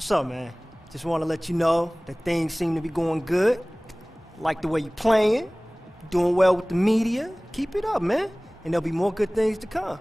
What's up, man? Just want to let you know that things seem to be going good. Like the way you're playing, doing well with the media. Keep it up, man. And there'll be more good things to come.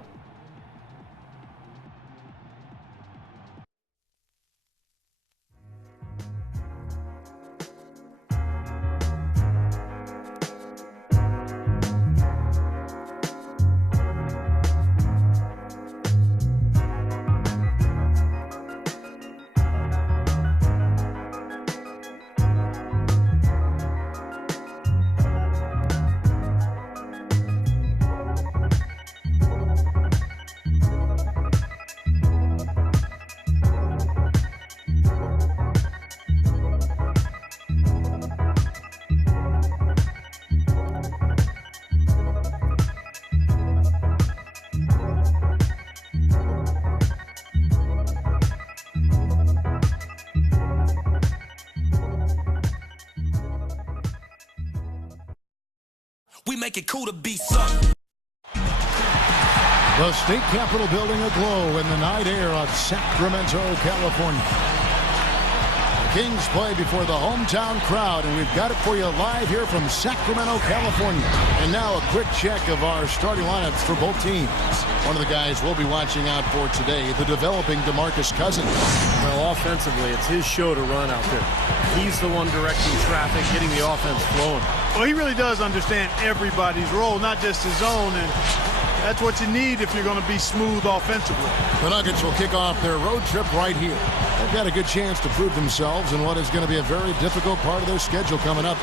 We make it cool to be something. The state capitol building aglow in the night air of Sacramento, California. The Kings play before the hometown crowd, and we've got it for you live here from Sacramento, California. And now a quick check of our starting lineups for both teams. One of the guys we'll be watching out for today, the developing DeMarcus Cousins. Well, offensively, it's his show to run out there. He's the one directing traffic, getting the offense flowing. Well, he really does understand everybody's role, not just his own, and that's what you need if you're going to be smooth offensively. The Nuggets will kick off their road trip right here. They've got a good chance to prove themselves in what is going to be a very difficult part of their schedule coming up.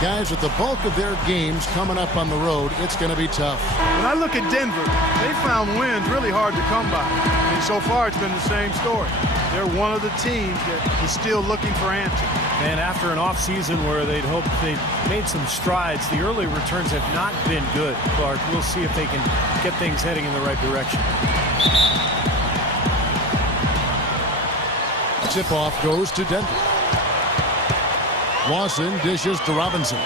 Guys, with the bulk of their games coming up on the road, it's going to be tough. When I look at Denver, they found wins really hard to come by. And so far, it's been the same story. They're one of the teams that is still looking for answers. And after an offseason where they'd hoped they'd made some strides, the early returns have not been good, Clark. We'll see if they can get things heading in the right direction. Tip-off goes to Denver. Lawson dishes to Robinson.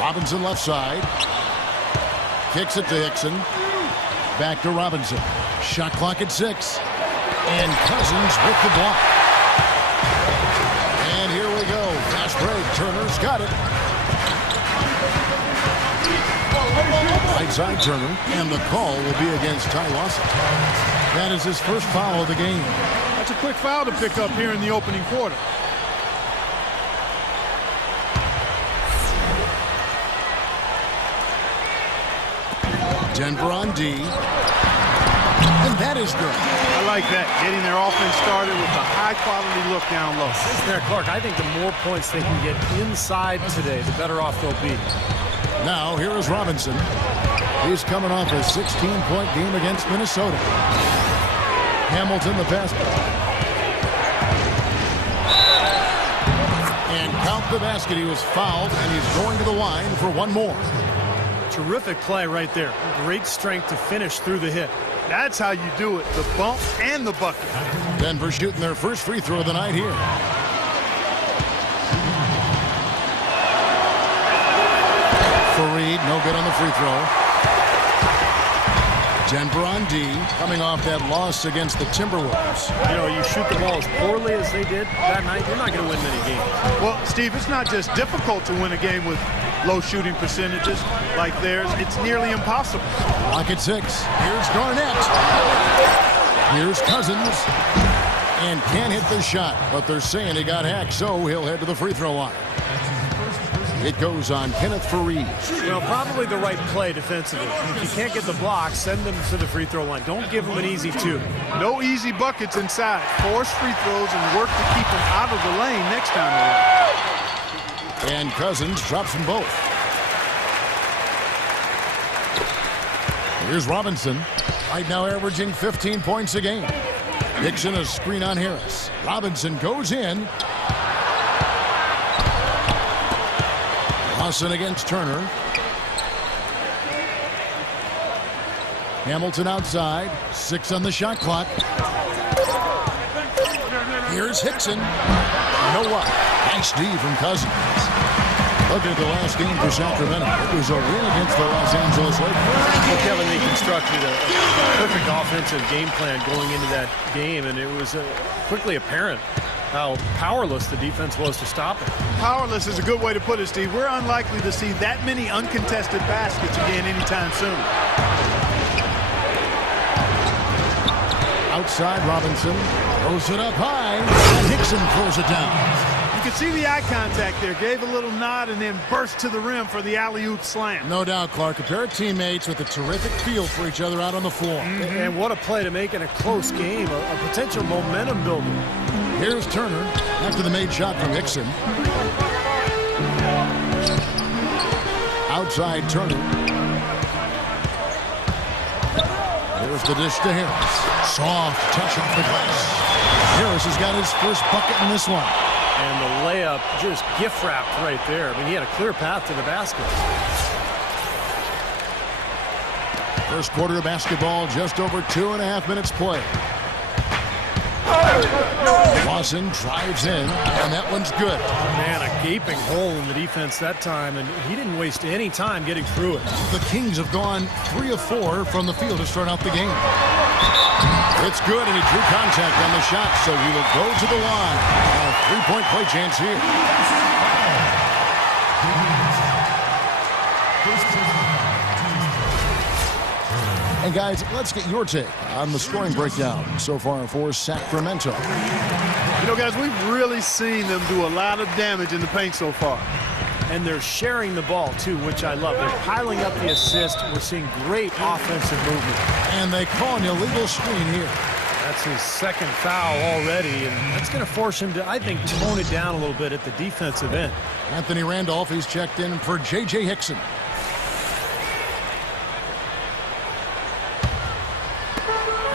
Robinson left side. Kicks it to Hickson. Back to Robinson. Shot clock at 6. And Cousins with the block. And here we go. Fast break. Turner's got it. Right side Turner. And the call will be against Ty Lawson. That is his first foul of the game. That's a quick foul to pick up here in the opening quarter. Denver on D. And that is good. I like that, getting their offense started with a high-quality look down low. There, Clark, I think the more points they can get inside today, the better off they'll be. Now, here is Robinson. He's coming off a 16-point game against Minnesota. Hamilton, the basket. And count the basket. He was fouled, and he's going to the line for one more. Terrific play right there. Great strength to finish through the hit. That's how you do it, the bump and the bucket. Denver shooting their first free throw of the night here. Fareed, no good on the free throw. Denver on D, coming off that loss against the Timberwolves. You know, you shoot the ball as poorly as they did that night, you're not going to win many games. Well, Steve, it's not just difficult to win a game with low shooting percentages like theirs. It's nearly impossible. Lock at 6. Here's Garnett. Here's Cousins. And can't hit the shot, but they're saying he got hacked, so he'll head to the free throw line. It goes on Kenneth Fareed. Well, probably the right play defensively. If you can't get the block, send them to the free throw line. Don't give them an easy 2. No easy buckets inside. Force free throws and work to keep them out of the lane next time around. And Cousins drops them both. Here's Robinson. Right now averaging 15 points a game. Dixon a screen on Harris. Robinson goes in. Lawson against Turner. Hamilton outside. 6 on the shot clock. Here's Hickson. You know what? Nice D from Cousins. Look at the last game for Sacramento. It was a win against the Los Angeles Lakers. Well, Kevin, they constructed a perfect offensive game plan going into that game, and it was quickly apparent how powerless the defense was to stop it. Powerless is a good way to put it, Steve. We're unlikely to see that many uncontested baskets again anytime soon. Outside, Robinson throws it up high, and Hickson throws it down. You can see the eye contact there. Gave a little nod and then burst to the rim for the alley-oop slam. No doubt, Clark. A pair of teammates with a terrific feel for each other out on the floor. And what a play to make in a close game, a potential momentum builder. Here's Turner after the made shot from Hickson. Outside, Turner. There's the dish to Harris. Soft touch off the glass. Harris has got his first bucket in this one. And the layup just gift wrapped right there. I mean, he had a clear path to the basket. First quarter of basketball, just over 2.5 minutes played. Lawson drives in, and that one's good. Man, a gaping hole in the defense that time, and he didn't waste any time getting through it. The Kings have gone 3 of 4 from the field to start out the game. It's good, and he drew contact on the shot, so he will go to the line. A three-point play chance here. And guys, let's get your take on the scoring breakdown so far for Sacramento. You know, guys, we've really seen them do a lot of damage in the paint so far. And they're sharing the ball, too, which I love. They're piling up the assist. We're seeing great offensive movement. And they call an illegal screen here. That's his second foul already, and that's going to force him to, I think, tone it down a little bit at the defensive end. Anthony Randolph, he's checked in for J.J. Hickson.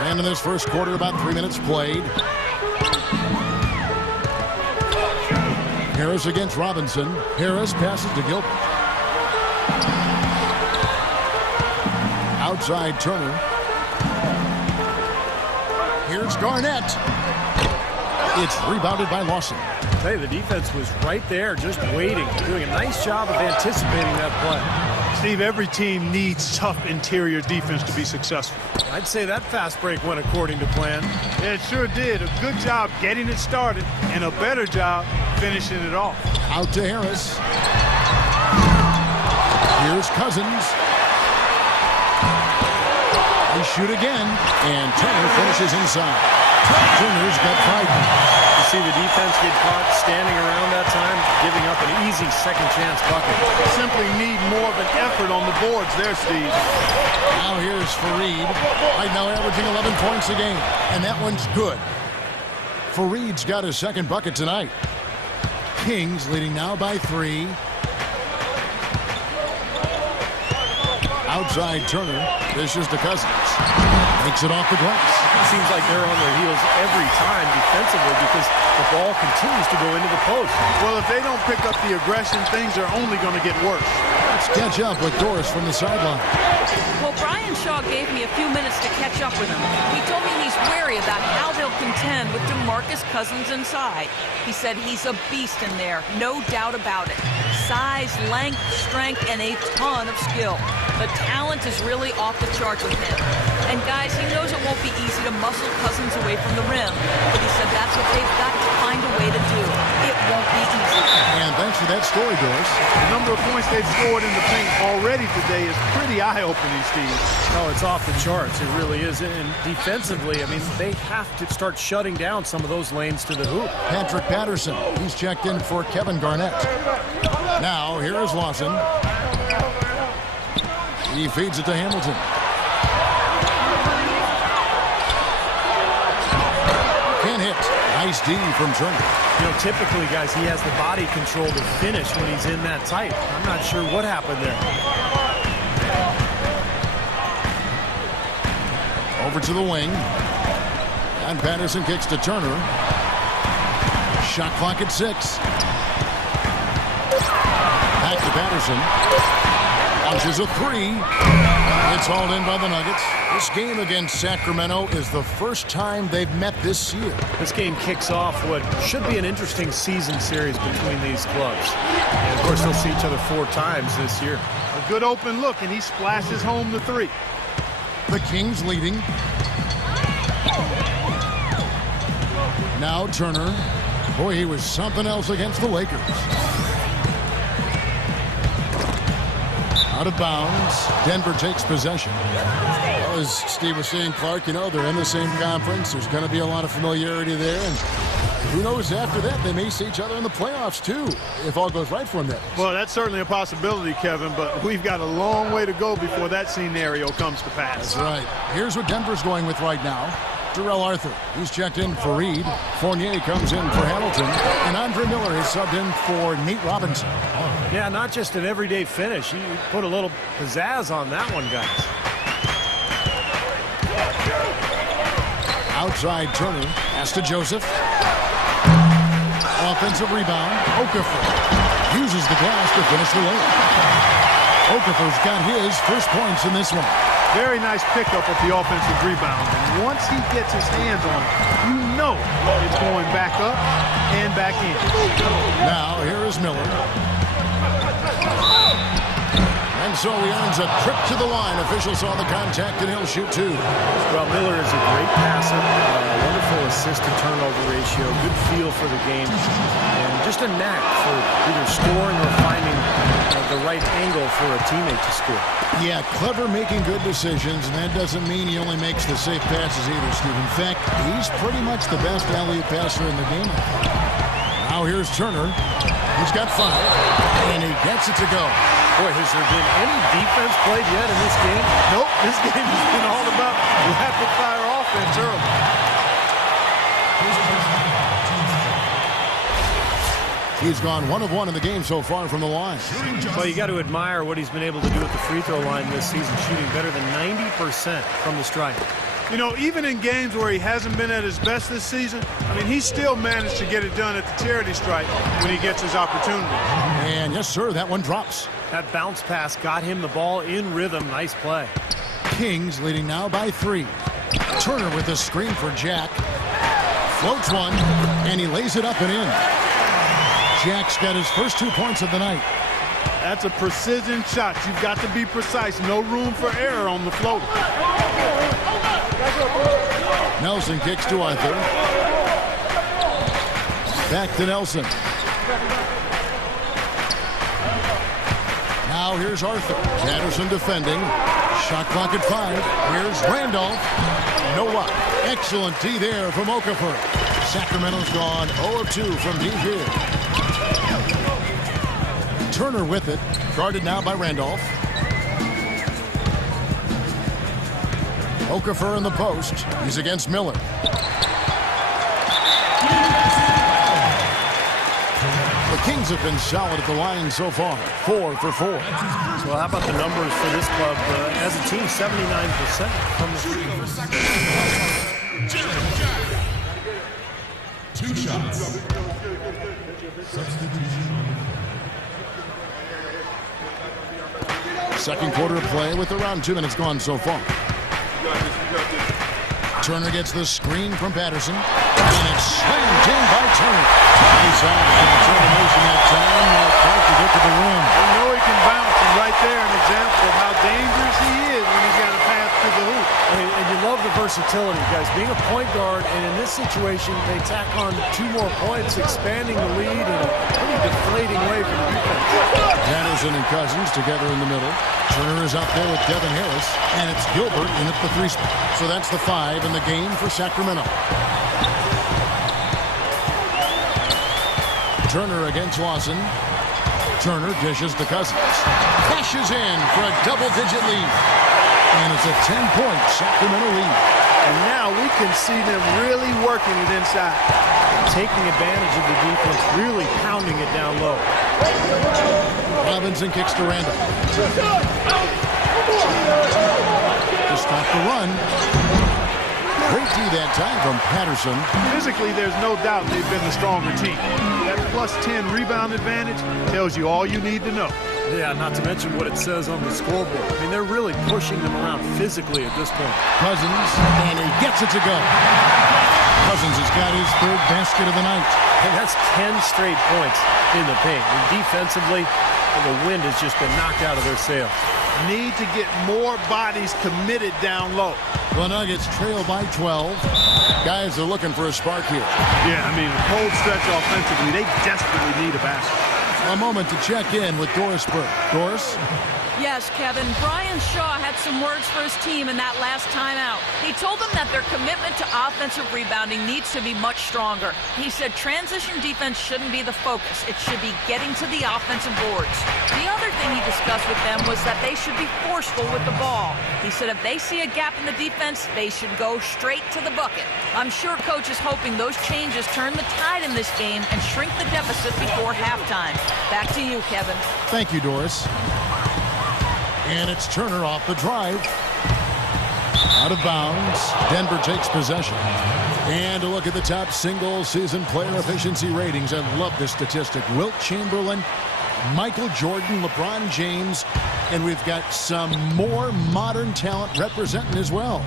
And in this first quarter, about 3 minutes played. Harris against Robinson. Harris passes to Gilbert. Outside Turner. Here's Garnett. It's rebounded by Lawson. I tell you, the defense was right there, just waiting, doing a nice job of anticipating that play. Steve, every team needs tough interior defense to be successful. I'd say that fast break went according to plan. Yeah, it sure did. A good job getting it started and a better job finishing it off. Out to Harris. Here's Cousins. They shoot again, and Turner finishes inside. Turner's got 5. You see the defense get caught standing around that time, giving up an easy second chance bucket. Simply need more of an effort on the boards there, Steve. Now here's Fareed. Right now averaging 11 points a game, and that one's good. Fareed's got his second bucket tonight. Kings leading now by 3. Outside Turner. Dishes to Cousins. Makes it off the glass. It seems like they're on their heels every time defensively because the ball continues to go into the post. Well, if they don't pick up the aggression, things are only going to get worse. Let's catch up with Doris from the sideline. Well, Brian Shaw gave me a few minutes to catch up with him. He told me he's wary about how they'll contend with DeMarcus Cousins inside. He said he's a beast in there, no doubt about it. Size, length, strength, and a ton of skill. The talent is really off the charts with him. And guys, he knows it won't be easy to muscle Cousins away from the rim. But he said that's what they've got to find a way to do. It won't be easy. And thanks for that story, Doris. The number of points they've scored in the paint already today is pretty eye-opening, Steve. Oh, it's off the charts. It really is. And defensively, I mean, they have to start shutting down some of those lanes to the hoop. Patrick Patterson. He's checked in for Kevin Garnett. Now, here is Lawson. He feeds it to Hamilton. Can't hit. Nice D from Turner. You know, typically, guys, he has the body control to finish when he's in that tight. I'm not sure what happened there. Over to the wing. And Patterson kicks to Turner. Shot clock at 6. Back to Patterson. Launches a 3. It's hauled in by the Nuggets. This game against Sacramento is the first time they've met this year. This game kicks off what should be an interesting season series between these clubs. And of course, they'll see each other 4 times this year. A good open look, and he splashes home the 3. The Kings leading. Now Turner. Boy, he was something else against the Lakers. Out of bounds. Denver takes possession. Well, as Steve was saying, Clark, you know, they're in the same conference. There's going to be a lot of familiarity there. And who knows, after that, they may see each other in the playoffs, too, if all goes right for them there. Well, that's certainly a possibility, Kevin, but we've got a long way to go before that scenario comes to pass. That's right. Here's what Denver's going with right now. Darrell Arthur, he's checked in for Reed. Fournier comes in for Hamilton. And Andre Miller is subbed in for Nate Robinson. Yeah, not just an everyday finish. He put a little pizzazz on that one, guys. Outside Turner. Pass to Joseph. Offensive rebound. Okafor uses the glass to finish the layup. Okafor's got his first points in this one. Very nice pickup of the offensive rebound. And once he gets his hands on it, you know it's going back up and back in. Now, here is Miller. And so he earns a trip to the line. Official saw the contact, and he'll shoot 2. Well, Miller is a great passer, wonderful assist-to-turnover ratio, good feel for the game, and just a knack for either scoring or finding the right angle for a teammate to score. Yeah, clever making good decisions, and that doesn't mean he only makes the safe passes either, Steve. In fact, he's pretty much the best alley-oop passer in the game. Now here's Turner. He's got 5, and he gets it to go. Boy, has there been any defense played yet in this game? Nope, this game has been all about rapid-fire offense early. He's gone 1 of 1 in the game so far from the line. Well, you got to admire what he's been able to do at the free throw line this season, shooting better than 90% from the stripe. You know, even in games where he hasn't been at his best this season, I mean, he still managed to get it done at the charity stripe when he gets his opportunity. And yes, sir, that one drops. That bounce pass got him the ball in rhythm. Nice play. Kings leading now by 3. Turner with the screen for Jack. Floats one, and he lays it up and in. Jack's got his first 2 points of the night. That's a precision shot. You've got to be precise. No room for error on the floater. Nelson kicks to Arthur. Back to Nelson. Now here's Arthur. Patterson defending. Shot clock at 5. Here's Randolph. Noah. Excellent D there from Okafor. Sacramento's gone 0 of 2 from deep here. Turner with it. Guarded now by Randolph. Okafor in the post. He's against Miller. The Kings have been solid at the line so far. 4 for 4. Well, how about the numbers for this club? As a team, 79% from the free throw. 2 shots. Second quarter of play with around 2 minutes gone so far. Turner gets the screen from Patterson. And it's slammed in by Turner. Nice out from determination that time. Clark to get to the rim. You know he can bounce, and right there an example of how dangerous he is when he's got a pass to the hoop. And you love the versatility, guys. Being a point guard, and in this situation, they tack on 2 more points, expanding the lead in a pretty deflating way for the defense. Patterson and Cousins together in the middle. Turner is out there with Devin Harris, and it's Gilbert in at the 3 spot. So that's the 5 in the game for Sacramento. Turner against Lawson. Turner dishes to Cousins. Cashes in for a double-digit lead. And it's a 10-point Sacramento lead. And now we can see them really working it inside. Taking advantage of the defense, really pounding it down low. Robinson kicks to Randall. To stop the run. Great D that time from Patterson. Physically, there's no doubt they've been the stronger team. That plus 10 rebound advantage tells you all you need to know. Yeah, not to mention what it says on the scoreboard. I mean, they're really pushing them around physically at this point. Cousins, and he gets it to go. Cousins has got his third basket of the night. And that's 10 straight points in the paint. And defensively, the wind has just been knocked out of their sails. Need to get more bodies committed down low. The Nuggets trail by 12. Guys are looking for a spark here. Yeah, I mean, a cold stretch offensively. They desperately need a basket. A moment to check in with Doris Burke. Doris? Yes, Kevin. Brian Shaw had some words for his team in that last timeout. He told them that their commitment to offensive rebounding needs to be much stronger. He said transition defense shouldn't be the focus. It should be getting to the offensive boards. The other thing he discussed with them was that they should be forceful with the ball. He said if they see a gap in the defense, they should go straight to the bucket. I'm sure Coach is hoping those changes turn the tide in this game and shrink the deficit before halftime. Back to you, Kevin. Thank you, Doris. And it's Turner off the drive. Out of bounds. Denver takes possession. And a look at the top single-season player efficiency ratings. I love this statistic. Wilt Chamberlain, Michael Jordan, LeBron James, and we've got some more modern talent representing as well.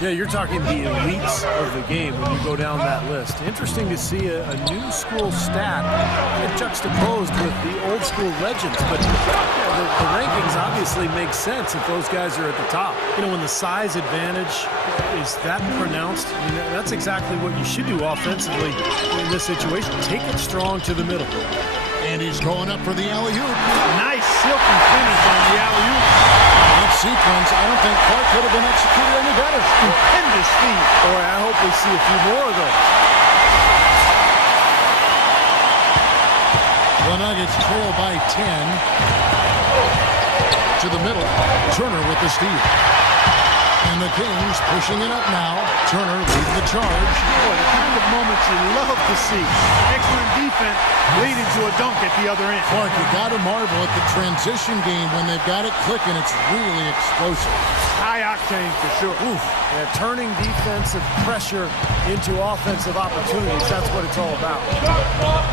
Yeah, you're talking the elites of the game when you go down that list. Interesting to see a new school stat juxtaposed with the old school legends. But the rankings obviously make sense if those guys are at the top. You know, when the size advantage is that pronounced, I mean, that's exactly what you should do offensively in this situation. Take it strong to the middle. And he's going up for the alley-oop. Nice silky finish on the alley-oop. That sequence, I don't think Clark could have been executed any better. Stupendous feed. Boy, I hope we see a few more of those. The Nuggets trail by 10. To the middle. Turner with the steal. And the Kings pushing it up now. Turner leading the charge. Boy, the kind of moments you love to see. Excellent defense leading to a dunk at the other end. Clark, you got to marvel at the transition game when they've got it clicking. It's really explosive. High octane for sure. Oof. Yeah, turning defensive pressure into offensive opportunities. That's what it's all about.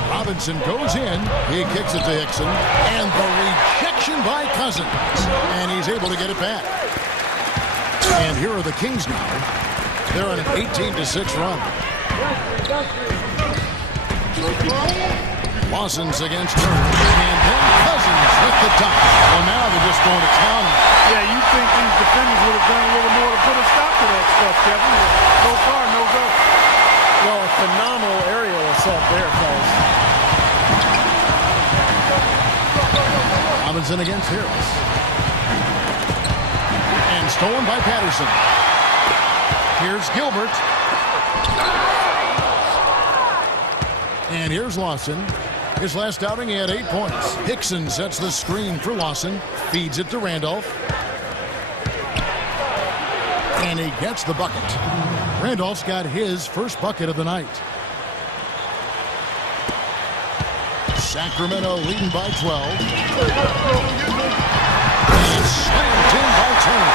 Robinson goes in. He kicks it to Hickson. And the rejection by Cousins. And he's able to get it back. And here are the Kings now. They're on an 18-6 run. Lawson's against Turner. And then Cousins with the dunk. Well, now they're just going to town. Yeah, you think these defenders would have done a little more to put a stop to that stuff, Kevin. But so far, no go. Well, a phenomenal aerial assault there, fellas. Robinson against Harris. And stolen by Patterson. Here's Gilbert. And here's Lawson. His last outing, he had 8 points. Hickson sets the screen for Lawson. Feeds it to Randolph. And he gets the bucket. Randolph's got his first bucket of the night. Sacramento leading by 12. And slammed in by Turner.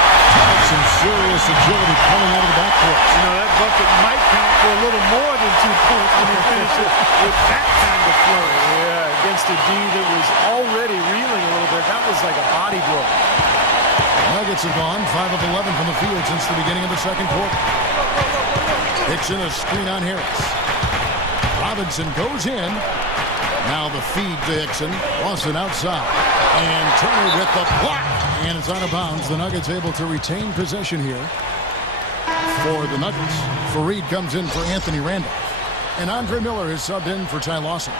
Some serious agility coming out of the backcourt. You know, that bucket might count for a little more than 2 points when you finish it with that kind of flurry. Yeah, against a D that was already reeling a little bit. That was like a body blow. Nuggets have gone 5 of 11 from the field since the beginning of the second quarter. Hickson a screen on Harris. Robinson goes in. Now the feed to Hickson. Lawson outside. And Turner with the block. And it's out of bounds. The Nuggets able to retain possession here for the Nuggets. Fareed comes in for Anthony Randolph. And Andre Miller is subbed in for Ty Lawson.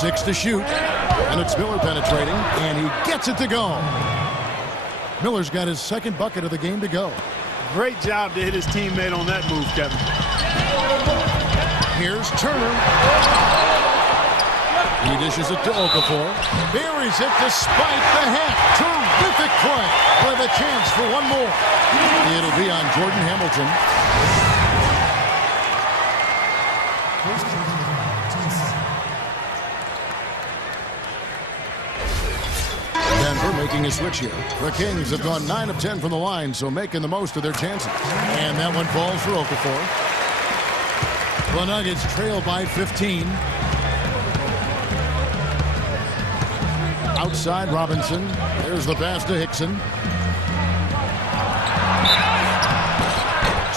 Six to shoot. And it's Miller penetrating. And he gets it to go. Miller's got his second bucket of the game to go. Great job to hit his teammate on that move, Kevin. Here's Turner. He dishes it to Okafor. Buries it despite the head. Terrific play with a chance for one more. It'll be on Jordan Hamilton. Denver making a switch here. The Kings have gone 9 of 10 from the line, so making the most of their chances. And that one falls for Okafor. The Nuggets trail by 15. Outside Robinson. There's the pass to Hickson.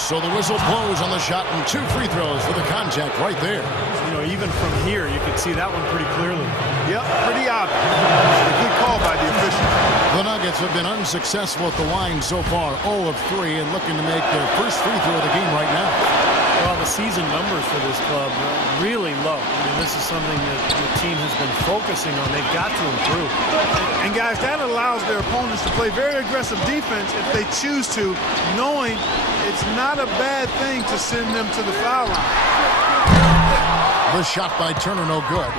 So the whistle blows on the shot and 2 free throws for the contact right there. You know, even from here, you can see that one pretty clearly. Yep, pretty obvious. A good call by the official. The Nuggets have been unsuccessful at the line so far, 0 of 3, and looking to make their first free throw of the game right now. Well, the season numbers for this club are really low. I mean, this is something that the team has been focusing on. They've got to improve. And guys, that allows their opponents to play very aggressive defense if they choose to, knowing it's not a bad thing to send them to the foul line. The shot by Turner no good.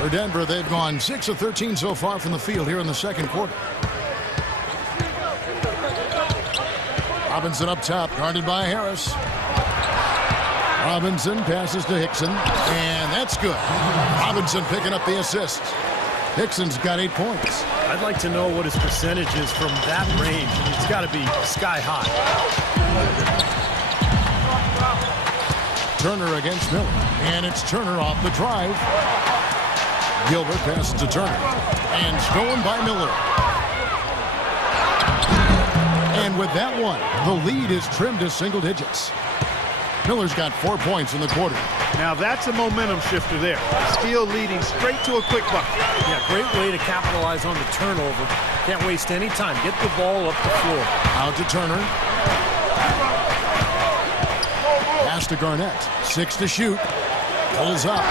For Denver, they've gone 6 of 13 so far from the field here in the second quarter. Robinson up top, guarded by Harris. Robinson passes to Hickson, and that's good. Robinson picking up the assist. Hickson's got 8 points. I'd like to know what his percentage is from that range. It's got to be sky high. Turner against Miller, and it's Turner off the drive. Gilbert passes to Turner, and stolen by Miller. And with that one, the lead is trimmed to single digits. Miller's got 4 points in the quarter. Now that's a momentum shifter there. Steele leading straight to a quick bucket. Yeah, great way to capitalize on the turnover. Can't waste any time. Get the ball up the floor. Out to Turner. Pass to Garnett. 6 to shoot. Pulls up.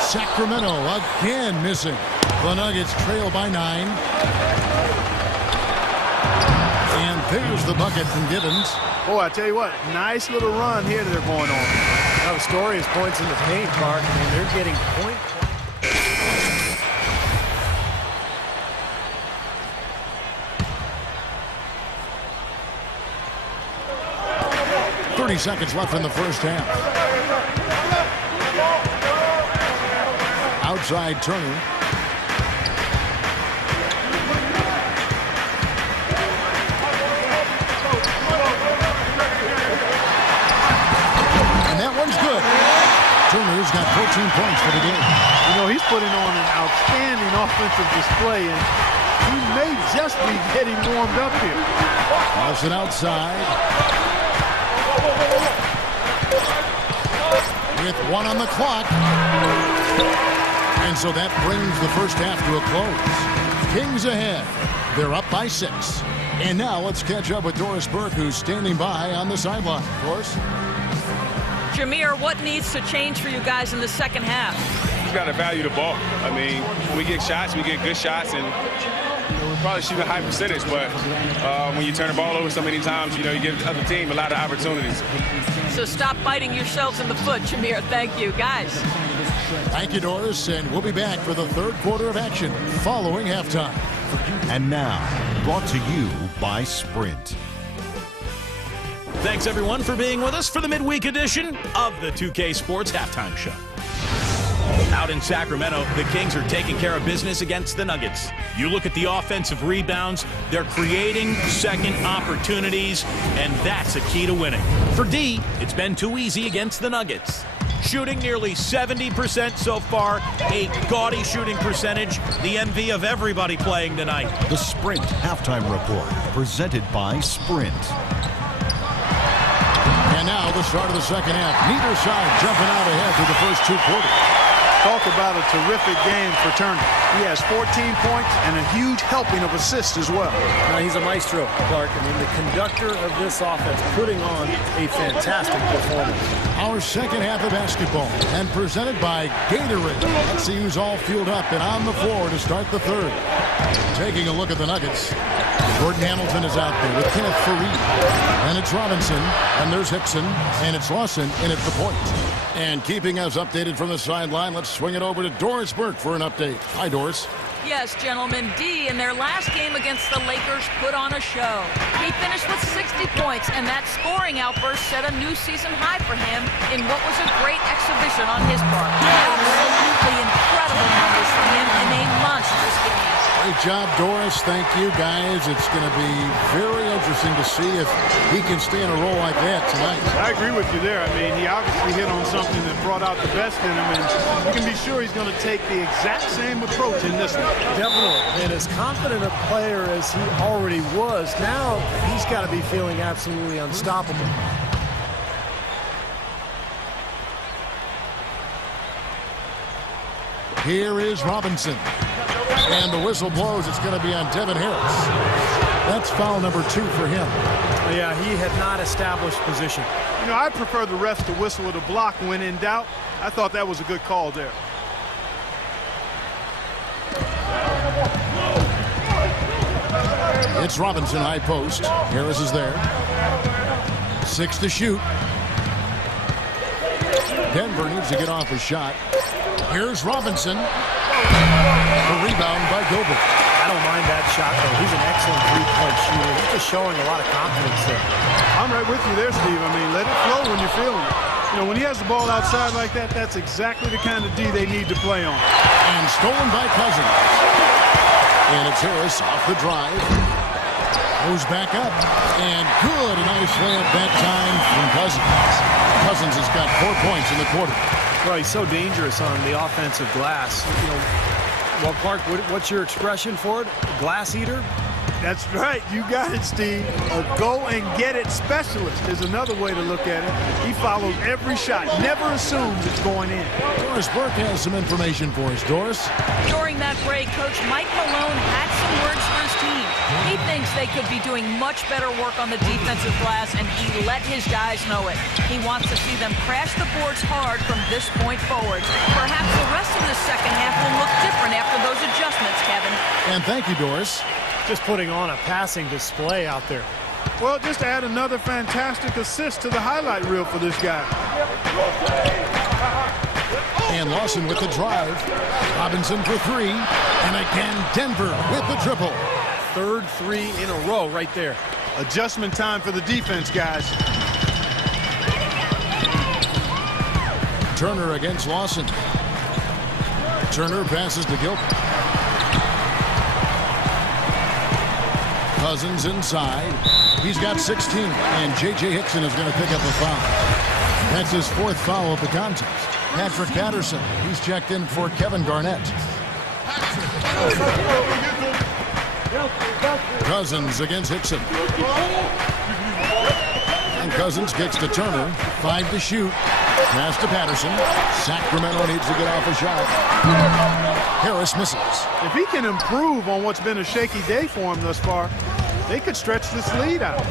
Sacramento again missing. The Nuggets trail by 9. And there's the bucket from Gibbons. Boy, I tell you what, nice little run here that they're going on. Now the story is points in the paint, Clark. I mean, they're getting point. 30 seconds left in the first half. Outside Turner. And that one's good. Turner's got 14 points for the game. You know, he's putting on an outstanding offensive display, and he may just be getting warmed up here. Nelson outside. With 1 on the clock. And so that brings the first half to a close. Kings ahead. They're up by 6. And now let's catch up with Doris Burke, who's standing by on the sideline. Doris? Jameer, what needs to change for you guys in the second half? You got to value the ball. I mean, when we get shots, we get good shots, and we're probably shooting a high percentage, but when you turn the ball over so many times, you know, you give the other team a lot of opportunities. So stop biting yourselves in the foot, Jameer. Thank you, guys. Thank you, Doris, and we'll be back for the third quarter of action following halftime. And now, brought to you by Sprint. Thanks, everyone, for being with us for the midweek edition of the 2K Sports Halftime Show. Out in Sacramento, the Kings are taking care of business against the Nuggets. You look at the offensive rebounds, they're creating second opportunities, and that's a key to winning. For D, it's been too easy against the Nuggets. Shooting nearly 70% so far, a gaudy shooting percentage, the envy of everybody playing tonight. The Sprint Halftime Report, presented by Sprint. And now the start of the second half. Neither side jumping out ahead through the first 2 quarters. Talk about a terrific game for Turner. He has 14 points and a huge helping of assists as well. Now, he's a maestro, Clark. I mean, the conductor of this offense, putting on a fantastic performance. Our second half of basketball, and presented by Gatorade. Let's see who's all fueled up and on the floor to start the third. Taking a look at the Nuggets. Jordan Hamilton is out there with Kenneth Faried. And it's Robinson, and there's Hickson, and it's Lawson in at the point. And keeping us updated from the sideline, let's swing it over to Doris Burke for an update. Hi, Doris. Yes, gentlemen. D, in their last game against the Lakers, put on a show. He finished with 60 points, and that scoring outburst set a new season high for him in what was a great exhibition on his part. Absolutely incredible numbers for him in a monstrous game. Great job, Doris. Thank you, guys. It's going to be very interesting to see if he can stay in a role like that tonight. I agree with you there. I mean, he obviously hit on something that brought out the best in him, and you can be sure he's going to take the exact same approach in this one. Definitely. And as confident a player as he already was, now he's got to be feeling absolutely unstoppable. Here is Robinson. And the whistle blows. It's going to be on Devin Harris. That's foul number 2 for him. Yeah, he had not established position. You know, I prefer the refs to whistle with a block when in doubt. I thought that was a good call there. It's Robinson, high post. Harris is there. 6 to shoot. Denver needs to get off a shot. Here's Robinson. The rebound by Gilbert. I don't mind that shot, though. He's an excellent three-point shooter. He's just showing a lot of confidence there. I'm right with you there, Steve. I mean, let it flow when you're feeling it. You know, when he has the ball outside like that, that's exactly the kind of D they need to play on. And stolen by Cousins. And it's Harris off the drive. Goes back up. And good. A nice layup that time from Cousins. Cousins has got 4 points in the quarter. Well, he's so dangerous on the offensive glass. You know, well, Clark, what's your expression for it? Glass eater? That's right. You got it, Steve. A go-and-get-it specialist is another way to look at it. He follows every shot, never assumes it's going in. Doris Burke has some information for us. Doris? During that break, Coach Mike Malone had some words for his team. He thinks they could be doing much better work on the defensive glass, and he let his guys know it. He wants to see them crash the boards hard from this point forward. Perhaps the rest of the second half will look different after those adjustments, Kevin. And thank you, Doris. Just putting on a passing display out there. Well, just add another fantastic assist to the highlight reel for this guy. And Lawson with the drive. Robinson for 3. And again, Denver with the triple. Third 3 in a row right there. Adjustment time for the defense, guys. Turner against Lawson. Turner passes to Gilbert. Cousins inside. He's got 16. And J.J. Hickson is going to pick up a foul. That's his 4th foul of the contest. Patrick Patterson. He's checked in for Kevin Garnett. Cousins against Hickson. And Cousins kicks to Turner. 5 to shoot. Pass to Patterson. Sacramento needs to get off a shot. Harris misses. If he can improve on what's been a shaky day for him thus far, they could stretch this lead out.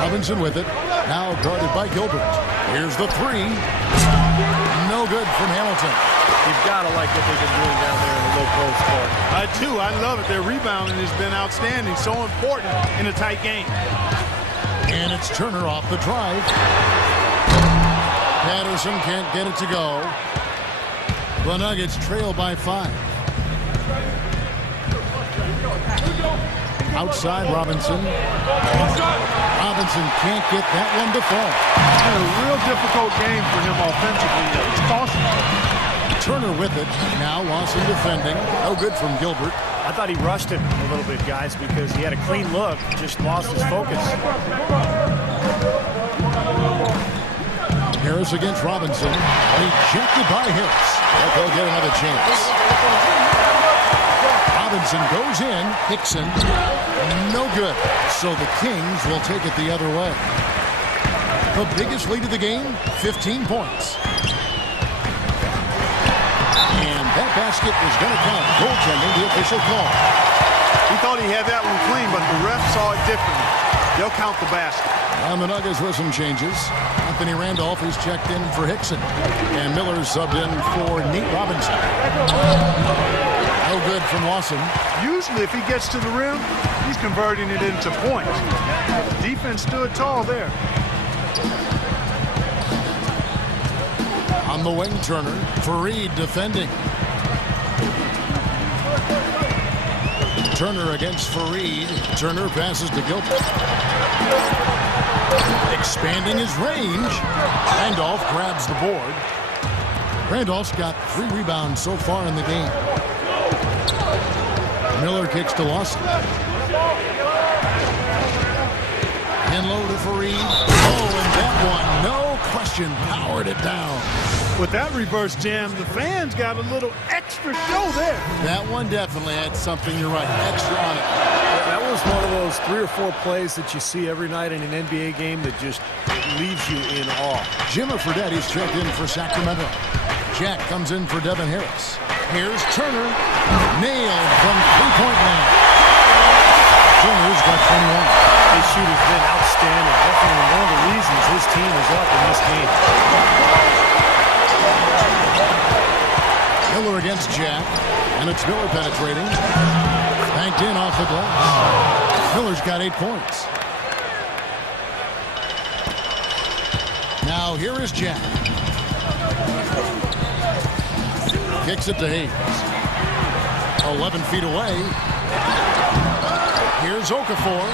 Robinson with it. Now guarded by Gilbert. Here's the 3. No good from Hamilton. You've got to like what they've been doing down there in the low post court. I do. I love it. Their rebounding has been outstanding. So important in a tight game. And it's Turner off the drive. Patterson can't get it to go. The Nuggets trail by 5. Outside Robinson. Robinson can't get that one to fall. A real difficult game for him offensively. It's costly. Turner with it. Now Lawson defending. No good from Gilbert. I thought he rushed it a little bit, guys, because he had a clean look. Just lost his focus. Harris against Robinson. Rejected by Harris. But they'll get another chance. Robinson goes in. Hickson. No good. So the Kings will take it the other way. The biggest lead of the game, 15 points. And that basket is going to count. Goaltending, the official call. He thought he had that one clean, but the ref saw it differently. They'll count the basket. On the Nuggets with some changes. Anthony Randolph is checked in for Hickson. And Miller's subbed in for Nate Robinson. No good from Lawson. Usually if he gets to the rim, he's converting it into points. The defense stood tall there. On the wing, Turner. Fareed defending. Turner against Fareed. Turner passes to Gilbert. Expanding his range. Randolph grabs the board. Randolph's got 3 rebounds so far in the game. Miller kicks to Lawson. In low to Fareed. Oh, and that one, no question, powered it down. With that reverse jam, the fans got a little extra show there. That one definitely had something, you're right, extra on it. That was one of those 3 or 4 plays that you see every night in an NBA game that just leaves you in awe. Jimmy Fredette is checked in for Sacramento. Jack comes in for Devin Harris. Here's Turner. Nailed from three-point land. Turner's got 21. His shoot has been outstanding. Definitely one of the reasons his team is up in this game. Miller against Jack. And it's Miller penetrating. Banked in off the glass. Miller's got 8 points. Now here is Jack. Kicks it to Hayes. 11 feet away. Here's Okafor.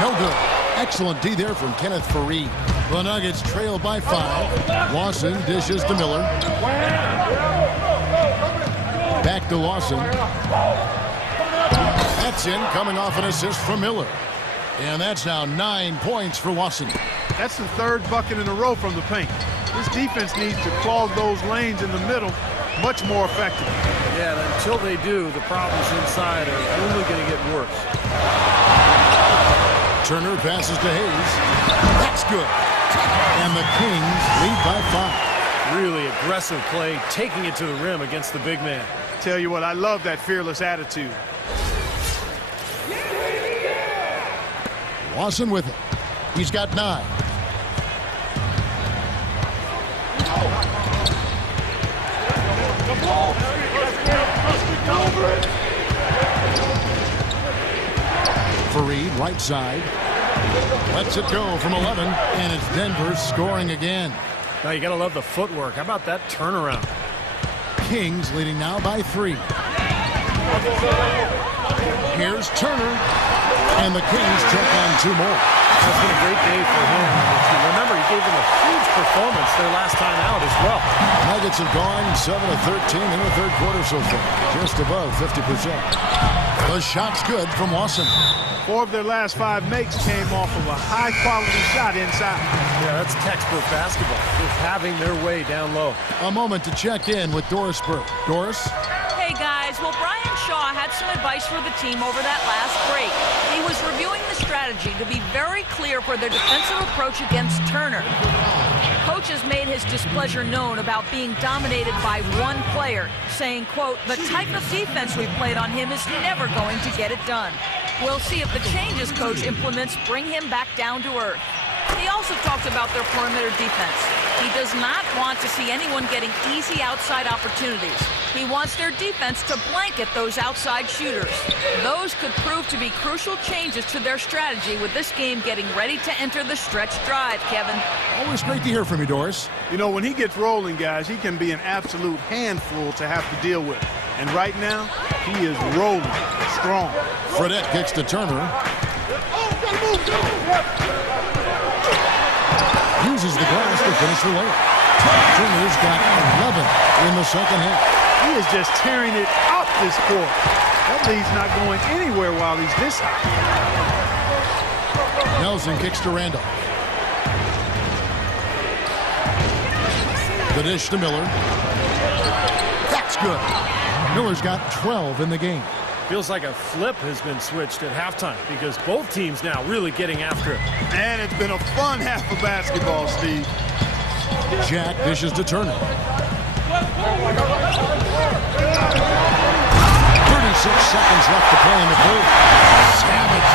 No good. Excellent D there from Kenneth Fareed. The Nuggets trail by 5. Lawson dishes to Miller. Back to Lawson. That's in, coming off an assist from Miller. And that's now 9 points for Lawson. That's the 3rd bucket in a row from the paint. This defense needs to clog those lanes in the middle much more effectively. Yeah, and until they do, the problems inside are only going to get worse. Turner passes to Hayes. That's good. And the Kings lead by 5. Really aggressive play, taking it to the rim against the big man. Tell you what, I love that fearless attitude. Lawson with it. He's got 9. Fareed, right side. Lets it go from 11, and it's Denver scoring again. Now you gotta love the footwork. How about that turnaround? Kings leading now by 3. Here's Turner, and the Kings check on 2 more. That's been a great day for him. Remember, he gave them a huge performance their last time out as well. Nuggets have gone 7 of 13 in the 3rd quarter so far, just above 50%. The shot's good from Lawson. 4 of their last 5 makes came off of a high-quality shot inside. Yeah, that's textbook basketball. Just having their way down low. A moment to check in with Doris Burke. Doris? Hey guys, well, Brian Shaw had some advice for the team over that last break. He was reviewing the strategy to be very clear for their defensive approach against Turner. Coach has made his displeasure known about being dominated by one player, saying, quote, "The type of defense we've played on him is never going to get it done." We'll see if the changes Coach implements bring him back down to earth. He also talked about their perimeter defense. He does not want to see anyone getting easy outside opportunities. He wants their defense to blanket those outside shooters. Those could prove to be crucial changes to their strategy with this game getting ready to enter the stretch drive, Kevin. Always great to hear from you, Doris. You know, when he gets rolling, guys, he can be an absolute handful to have to deal with. And right now, he is rolling strong. Fredette kicks to Turner. Uses the glass to finish the layup. Turner's got 11 in the second half. He is just tearing it up this court. That lead's not going anywhere while he's this high. Nelson kicks to Randolph. The dish to Miller. That's good. Miller's got 12 in the game. Feels like a flip has been switched at halftime because both teams now really getting after it. And it's been a fun half of basketball, Steve. Jack dishes to Turner. 36 seconds left to play in the third. Savage,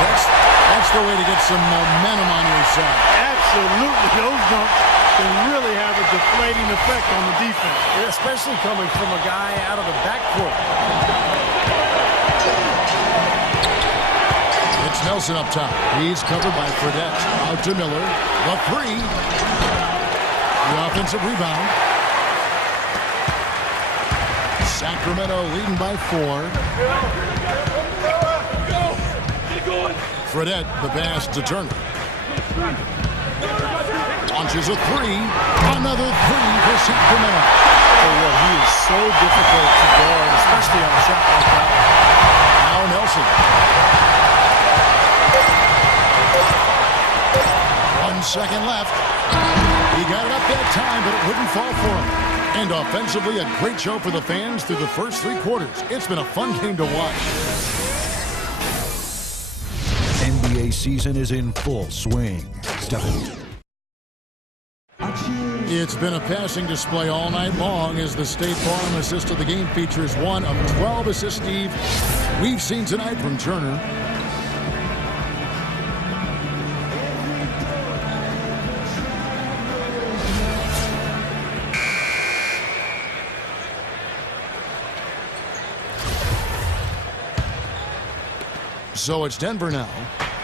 that's the way to get some momentum on your side. Absolutely. Those dunks can really have a deflating effect on the defense. Especially coming from a guy out of the backcourt. It's Nelson up top. He's covered by Fredette. Out to Miller. The 3. The offensive rebound. Sacramento leading by 4. Fredette, the pass to Turner. Launches a 3. Another 3 for Sacramento. Oh, well, he is so difficult to guard, especially on a shot like that. Now Now Nelson. 1 second left. He got it up that time, but it wouldn't fall for him. And offensively, a great show for the fans through the first 3 quarters. It's been a fun game to watch. NBA season is in full swing. It's been a passing display all night long as the State Farm assist of the game features 1 of 12 assists, Steve, we've seen tonight from Turner. So it's Denver now.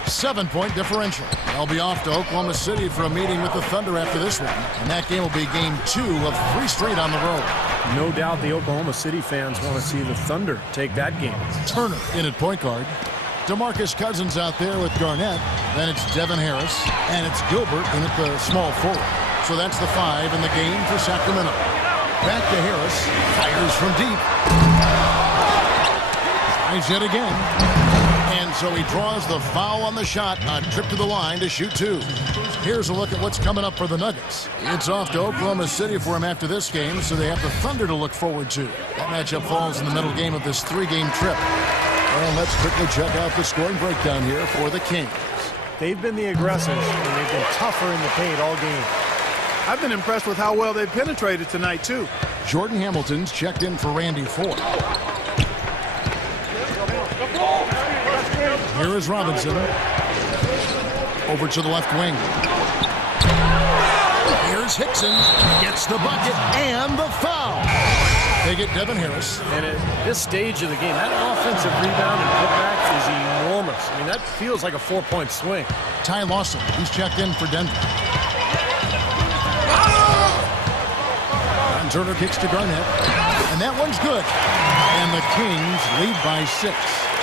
7-point differential. They'll be off to Oklahoma City for a meeting with the Thunder after this one. And that game will be game 2 of 3 straight on the road. No doubt the Oklahoma City fans want to see the Thunder take that game. Turner in at point guard. DeMarcus Cousins out there with Garnett. Then it's Devin Harris. And it's Gilbert in at the small forward. So that's the 5 in the game for Sacramento. Back to Harris. Fires from deep. Tries it again. And so he draws the foul on the shot. A trip to the line to shoot 2. Here's a look at what's coming up for the Nuggets. It's off to Oklahoma City for him after this game, so they have the Thunder to look forward to. That matchup falls in the middle game of this 3-game trip. Well, let's quickly check out the scoring breakdown here for the Kings. They've been the aggressors, and they've been tougher in the paint all game. I've been impressed with how well they've penetrated tonight, too. Jordan Hamilton's checked in for Randy Ford. Here is Robinson. Over to the left wing. Here's Hickson. Gets the bucket and the foul. They get Devin Harris. And at this stage of the game, that offensive rebound and putback is enormous. I mean, that feels like a 4-point swing. Ty Lawson, he's checked in for Denver. And Turner kicks to Garnett. And that one's good. And the Kings lead by 6.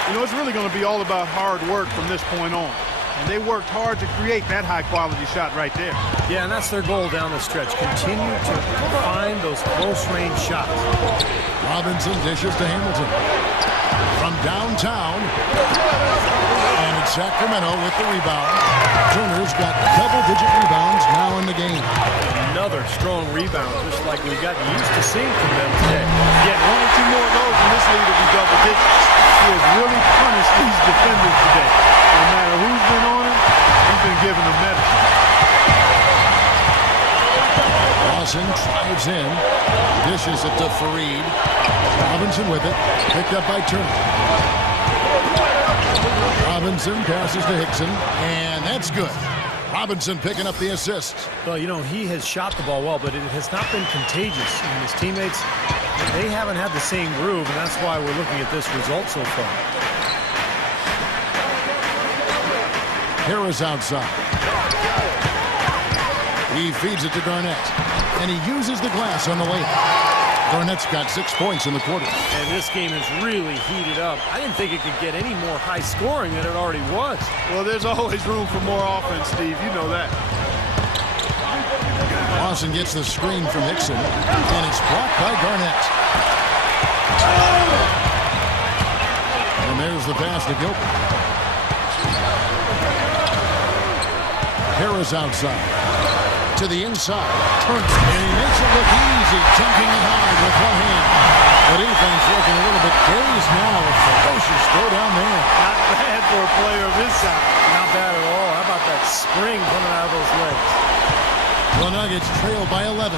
You know, it's really going to be all about hard work from this point on. And they worked hard to create that high-quality shot right there. Yeah, and that's their goal down the stretch. Continue to find those close-range shots. Robinson dishes to Hamilton. From downtown. And it's Sacramento with the rebound. Turner's got double-digit rebounds now in the game. Another strong rebound, just like we got used to seeing from them today. Yeah, 1 or 2 more of those in this league will be double digits. He has really punished these defenders today. No matter who's been on him, he's been giving them medicine. Lawson drives in. Dishes it to Fareed. Robinson with it. Picked up by Turner. Robinson passes to Hickson. And that's good. Robinson picking up the assist. Well, you know, he has shot the ball well, but it has not been contagious. And his teammates, they haven't had the same groove, and that's why we're looking at this result so far. Harris outside. He feeds it to Garnett. And he uses the glass on the layup. Garnett's got 6 points in the quarter. And this game is really heated up. I didn't think it could get any more high scoring than it already was. Well, there's always room for more offense, Steve. You know that. Lawson gets the screen from Hickson. And it's blocked by Garnett. And there's the pass to Gilbert. Harris outside. To the inside. Turner. And he makes it look easy. Chunking it hard with one hand. The defense looking a little bit dazed now. A ferocious throw down there. Not bad for a player of his size. Not bad at all. How about that spring coming out of those legs? The Nuggets trail by 11.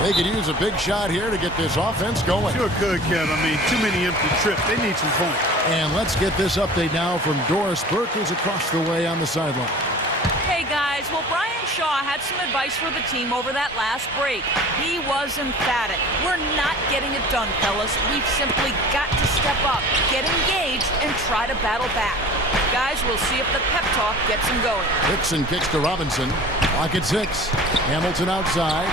They could use a big shot here to get this offense going. Sure could, Kev. I mean, too many empty trips. They need some points. And let's get this update now from Doris Burke, who's across the way on the sideline. Hey, guys. Well, Brian Shaw had some advice for the team over that last break. He was emphatic. We're not getting it done, fellas. We've simply got to step up, get engaged, and try to battle back. Guys, we'll see if the pep talk gets them going. Hickson kicks to Robinson. Clock at 6. Hamilton outside.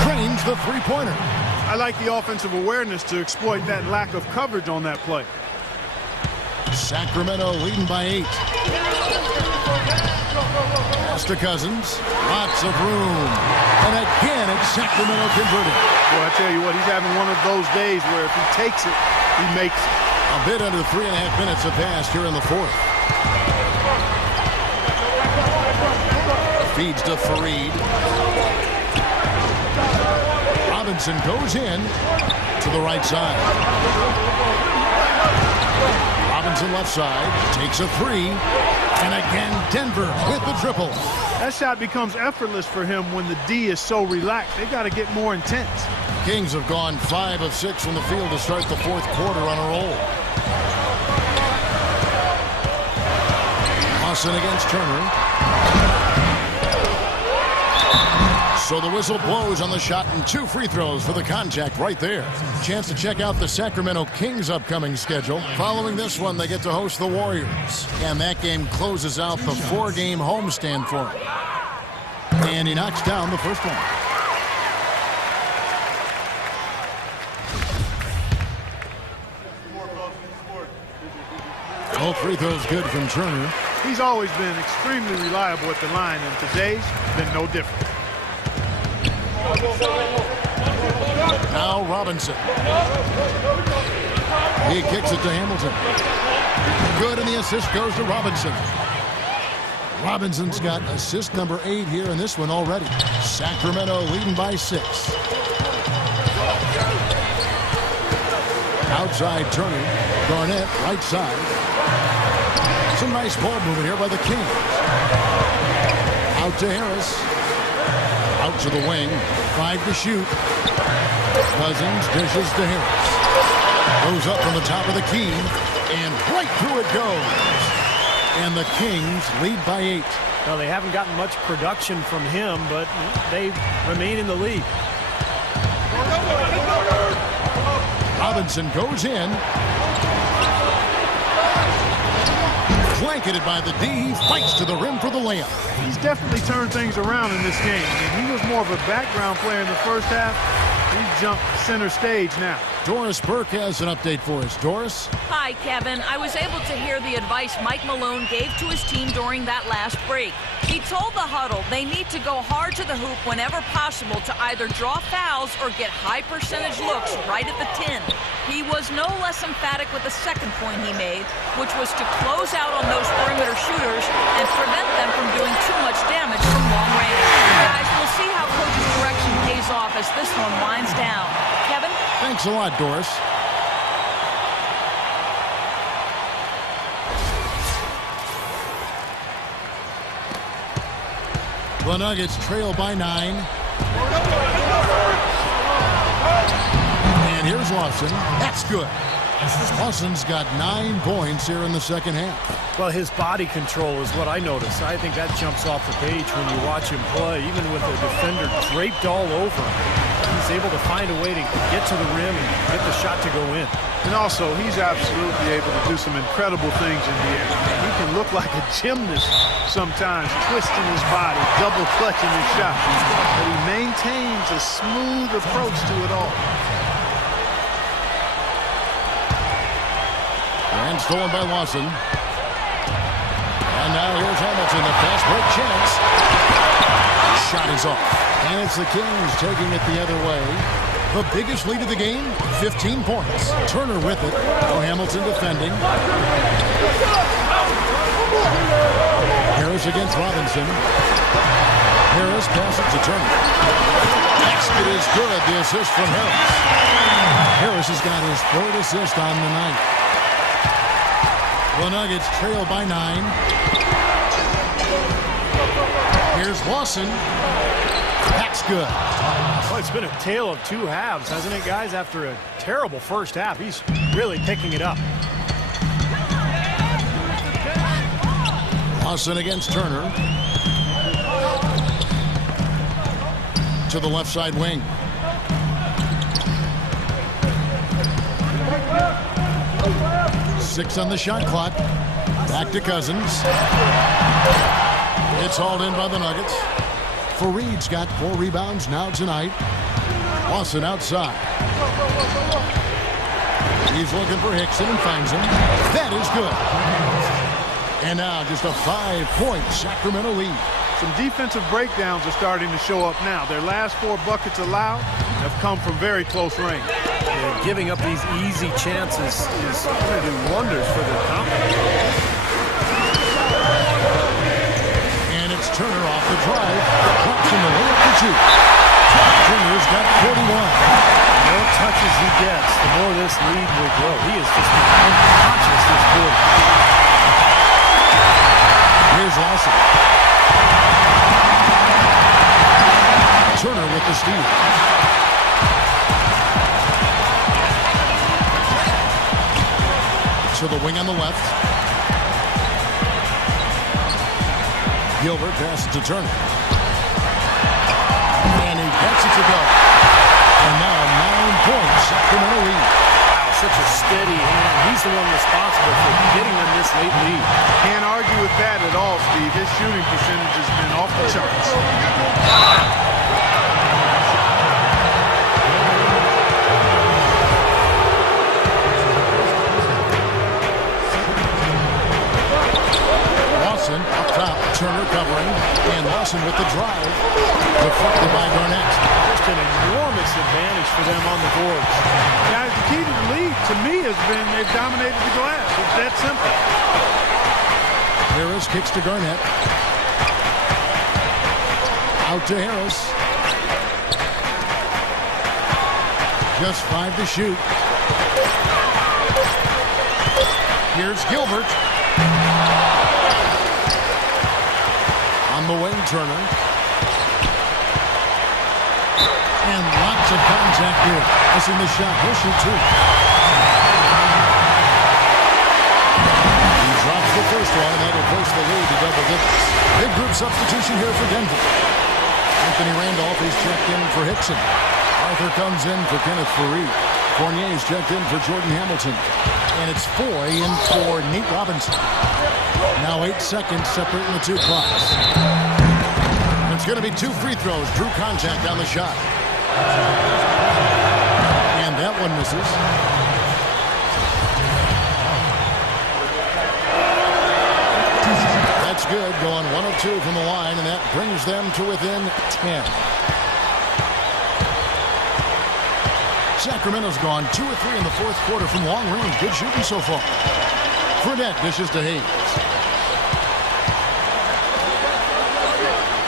Screens the three-pointer. I like the offensive awareness to exploit that lack of coverage on that play. Sacramento leading by 8. Pass to Cousins. Lots of room. And again, it's Sacramento converting. Boy, I tell you what, he's having one of those days where if he takes it, he makes it. bit under 3.5 minutes have passed here in the fourth. Feeds to Fareed. Robinson goes in to the right side. Robinson left side, takes a three, and again Denver with the triple. That shot becomes effortless for him when the D is so relaxed. They got to get more intense. Kings have gone 5 of 6 from the field to start the fourth quarter on a roll. Lawson against Turner. So the whistle blows on the shot and 2 free throws for the contact right there. Chance to check out the Sacramento Kings' upcoming schedule. Following this one, they get to host the Warriors. And that game closes out the 4-game homestand for him. And he knocks down the first one. All free throws good from Turner. He's always been extremely reliable at the line, and today's been no different. Now Robinson. He kicks it to Hamilton. Good, and the assist goes to Robinson. Robinson's got assist number 8 here in this one already. Sacramento leading by 6. Outside Turner. Garnett, right side. Some nice ball movement here by the Kings. Out to Harris. Out to the wing. 5 to shoot. Cousins dishes to Harris. Goes up from the top of the key. And right through it goes. And the Kings lead by 8. Well, they haven't gotten much production from him, but they remain in the lead. Robinson goes in. Blanketed by the D. Fights to the rim for the layup. He's definitely turned things around in this game. I mean, he was more of a background player in the first half. He's jumped center stage now. Doris Burke has an update for us. Doris? Hi, Kevin. I was able to hear the advice Mike Malone gave to his team during that last break. He told the huddle they need to go hard to the hoop whenever possible to either draw fouls or get high percentage looks right at the 10. He was no less emphatic with the second point he made, which was to close out on those perimeter shooters and prevent them from doing too much damage from long range. Guys, we'll see how coach's direction pays off as this one winds down. Kevin? Thanks a lot, Doris. The Nuggets trail by 9. And here's Lawson. That's good. Lawson's got 9 points here in the second half. Well, his body control is what I notice. I think that jumps off the page when you watch him play, even with the defender draped all over him. He's able to find a way to get to the rim and get the shot to go in. And also, he's absolutely able to do some incredible things in the air. He can look like a gymnast sometimes, twisting his body, double clutching his shot. But he maintains a smooth approach to it all. And stolen by Lawson. And now here's Hamilton, the fast break chance. Shot is off. And it's the Kings taking it the other way. The biggest lead of the game, 15 points. Turner with it. Oh, Hamilton defending. Harris against Robinson. Harris passes to Turner. Basket is good. The assist from Harris. Harris has got his 3rd assist on the night. The Nuggets trail by 9. Here's Lawson. That's good. Well, it's been a tale of 2 halves, hasn't it, guys? After a terrible first half, he's really picking it up. Lawson against Turner. To the left side wing. Six on the shot clock. Back to Cousins. It's hauled in by the Nuggets. Fareed's got 4 rebounds now tonight. Lawson outside. He's looking for Hickson and finds him. That is good. And now just a 5-point Sacramento lead. some defensive breakdowns are starting to show up now. Their last 4 buckets allowed have come from very close range. Yeah, giving up these easy chances is going to do wonders for their confidence. And it's Turner off the drive. Drops in the layup to shoot. Turner's got 41. The more touches he gets, the more this lead will grow. He is just unconscious this quarter. Here's Lawson. Turner with the steal. To the wing on the left. Gilbert passes to Turner. And he gets it to go. And now 9 points, Sacramento lead. Wow, such a steady hand. He's the one responsible for getting them this late lead. Can't argue with that at all, Steve. His shooting percentage has been off the charts. Lawson up top, Turner covering, and Lawson with the drive. Deflected by Garnett. Just an enormous advantage for them on the boards. Guys, the key to the lead, to me, has been they've dominated the glass. It's that simple. Harris kicks to Garnett. Out to Harris. Just 5 to shoot. Here's Gilbert. On the wing, Turner. And lots of contact here. Missing the shot. He'll shoot 2. He drops the first one, and that'll push the lead to double digits. Big group substitution here for Denver. Anthony Randolph is checked in for Hickson. Arthur comes in for Kenneth Faried. Fournier's checked in for Jordan Hamilton. And it's Foy in for Nate Robinson. Now 8 seconds separating the 2 clocks. It's going to be 2 free throws. Drew contact on the shot. And that one misses. That's good. Going 1 of 2 from the line, and that brings them to within 10. Sacramento's gone 2 of 3 in the 4th quarter from long range. Good shooting so far. Fredette dishes to Hayes.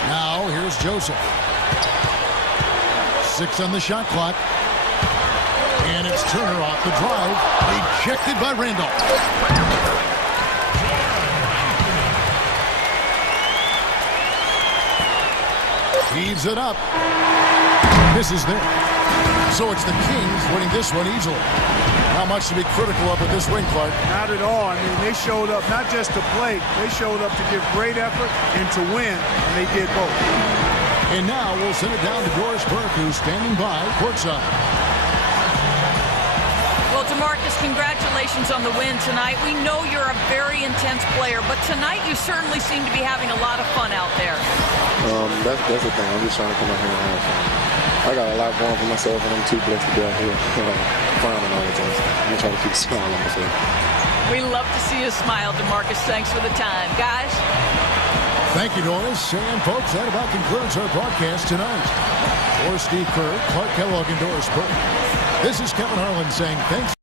Now here's Joseph. 6 on the shot clock. And it's Turner off the drive. Rejected by Randolph. Heaves it up. Misses there. So it's the Kings winning this one easily. Not much to be critical of with this win, Clark. Not at all. I mean, they showed up not just to play. They showed up to give great effort and to win, and they did both. And now we'll send it down to Doris Burke, who's standing by courtside. Well, DeMarcus, congratulations on the win tonight. We know you're a very intense player, but tonight you certainly seem to be having a lot of fun out there. That's the thing. I'm just trying to come out here and have fun. I got a lot going for myself, and I'm too blessed to be out here frowning all the time. I'm going to try to keep a smile on my face. We love to see you smile, DeMarcus. Thanks for the time. Guys? Thank you, Doris. And, folks, that about concludes our broadcast tonight. For Steve Kerr, Clark Kellogg, and Doris Burke, this is Kevin Harlan saying thanks.